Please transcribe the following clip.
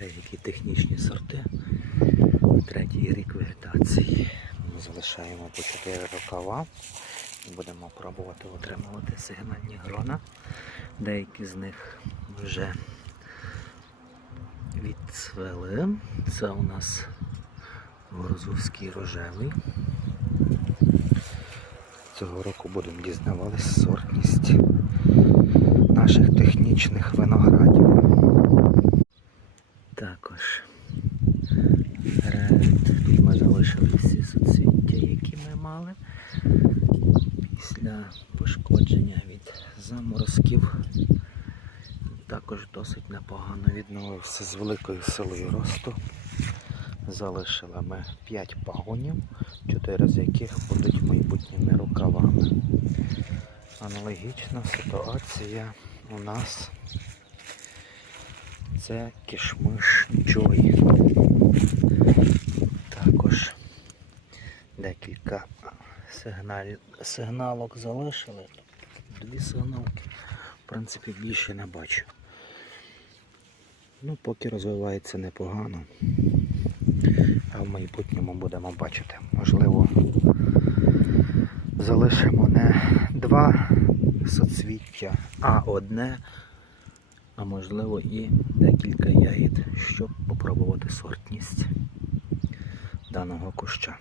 Деякі технічні сорти. Третій рік вегетації. Ми залишаємо по 4 рукава. Будемо пробувати отримувати сигнальні грона. Деякі з них вже відцвели. Це у нас Горозовський рожевий. Цього року будемо дізнаватися сортність наших технічних виноградів. Також. Тут ми залишили всі соцвіття, які ми мали. Після пошкодження від заморозків також досить непогано відновився з великою силою росту. Залишили ми 5 пагонів, 4 з яких будуть майбутніми рукавами. Аналогічна ситуація у нас це кішмиш Джой. Також декілька сигнал... сигналок залишили. Дві сигналки. В принципі, більше не бачу. Ну, поки розвивається непогано. А в майбутньому будемо бачити. Можливо, залишимо не два соцвіття, а одне, а можливо і декілька ягід, щоб попробувати сортність даного куща.